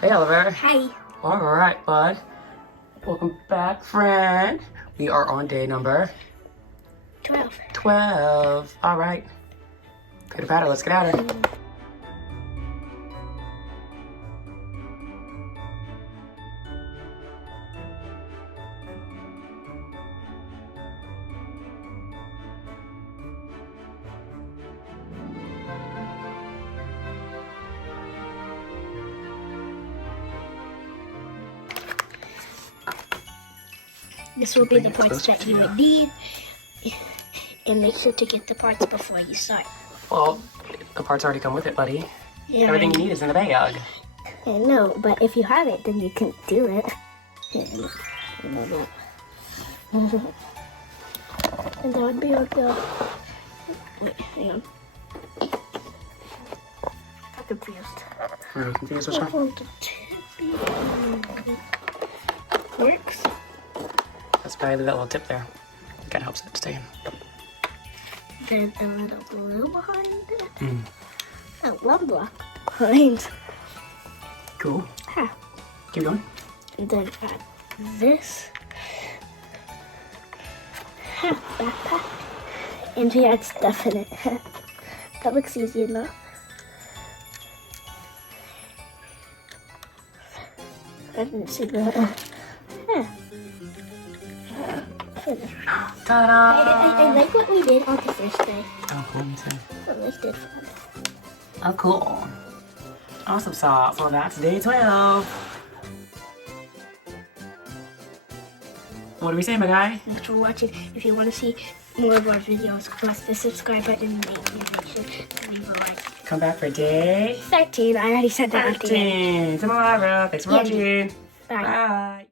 Hey, Oliver. Hi. All right, bud. Welcome back, friend. We are on day number 12. 12. All right. Pitter patter, let's get at it. This will be the parts that you would need. And make sure to get the parts before you start. Well, the parts already come with it, buddy. Yeah, Everything you need is in the bag. I know, but if you have it, then you can do it. And that would be like the... Wait, hang on. I'm confused. Really confused, which one? Works. That's probably that little tip there. Kind of helps it stay in. Then a little blue behind it. Mm. A one block behind. Cool. Huh. Keep going. And then add this. Huh, backpack. And we add stuff in it. That looks easy enough. I didn't see that. Huh. Ta-da! I like what we did on the first day. Oh, cool, me too. It was good fun. Oh, cool. Awesome sauce. So that's day 12. What are we saying, my guy? Thanks for watching. If you want to see more of our videos, press the subscribe button and make sure to leave a like. Come back for day 13. I already said that at the end. 13. Tomorrow. Thanks for Yeah. watching. Bye. Bye.